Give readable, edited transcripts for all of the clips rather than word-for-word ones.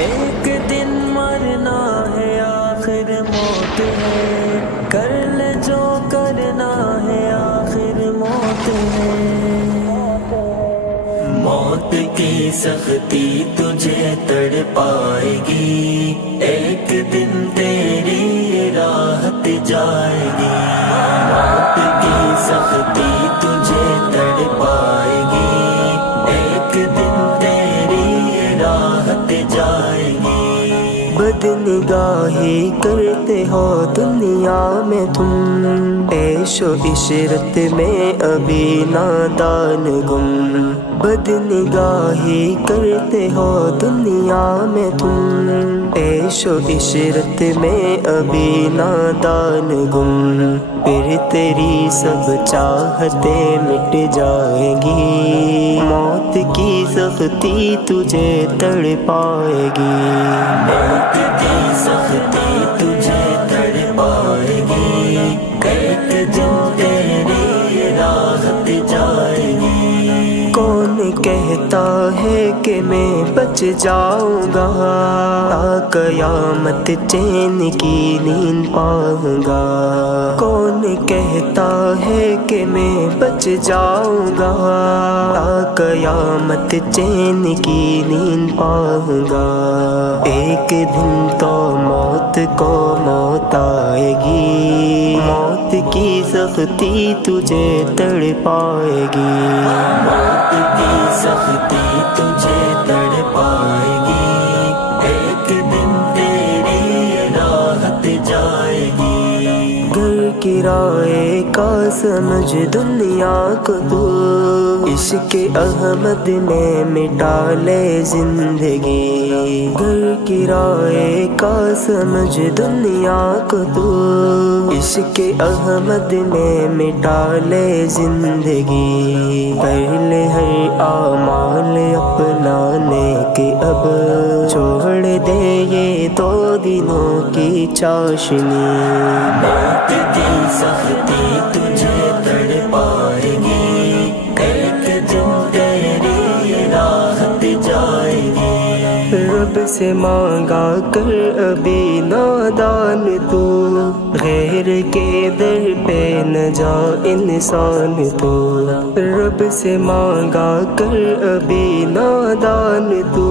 ایک دن مرنا ہے آخر موت ہے، کر لے جو کرنا ہے آخر موت ہے۔ موت کی سختی تجھے تڑ پائے گی، ایک دن تیری راحت جائے گی۔ موت کی سختی تجھے تڑ پائے گی، ایک دن تیری راحت جائے گی۔ بد نگاہی کرتے ہو دنیا میں تم، عیش و عشرت میں ابھی نادان گم۔ بد نگاہی کرتے ہو دنیا میں تم، عیش و عشرت میں ابھی نادان گم۔ پھر تیری سب چاہتیں مٹ جائیں گی، موت کی سختی تجھے تڑ پائے گی۔ موت کی سختی تجھے تڑ پائے گی، ایک دن تیری راحت جائے گی۔ کون کہتا ہے کہ میں بچ جاؤں گا، تا قیامت چین کی نیند پاؤں گا۔ کون کہتا ہے کہ میں بچ جاؤں گا، تا قیامت چین کی نیند پاؤں گا۔ ایک دن تو موت کو موت آئے گی، موت کی سختی تجھے تڑ پائے گی۔ موت کی سختی تجھے تڑ پائے گی، ایک دن تیری راحت جائے گی۔ گھر کرائے کا سمجھ دنیا کو تو، عشق احمد میں مٹا لے زندگی۔ گھر کرائے کا سمجھ دنیا کو تو، عشق احمد میں مٹا لے زندگی۔ کر لے ہر اعمال اپنانے کے اب، چھوڑ دے یہ دو دنوں کی چاشنی۔ موت کی سختی تجھے تڑ پائے گی، ایک دن تیری راحت جائے گی۔ رب سے مانگا کر ابھی نادان تو، غیر کے در پہ نہ جا انسان تو۔ رب سے مانگا کر ابھی نادان تو،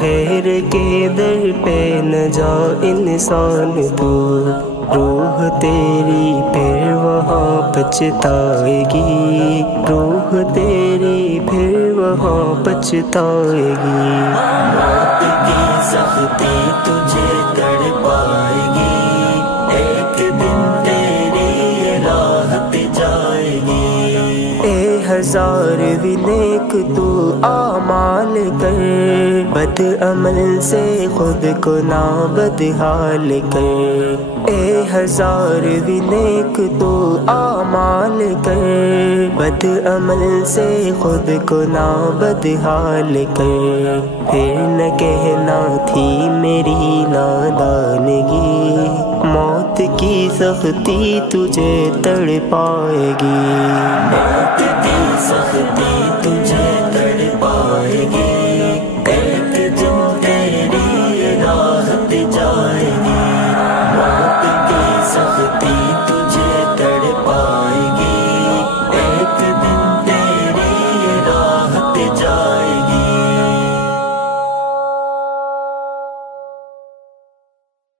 غیر کے در پہ نہ جا انسان تو۔ روح تیری پھر وہاں پچھتائے گی، روح تیری پھر وہاں پچھتائے گی۔ موت کی سختی تجھے تڑ پائے گی، ایک دن تیری راحت جائے گی۔ اے ہزار بھی نیک تو اعمال کر، بد عمل سے خود کو نہ بدحال کر۔ اے ہزار بھی نیک تو اعمال کر، بد عمل سے خود کو نہ بدحال کر۔ پھر نہ کہنا تھی میری نادانگی، موت کی سختی تجھے تڑ پائے گی۔ موت کی سختی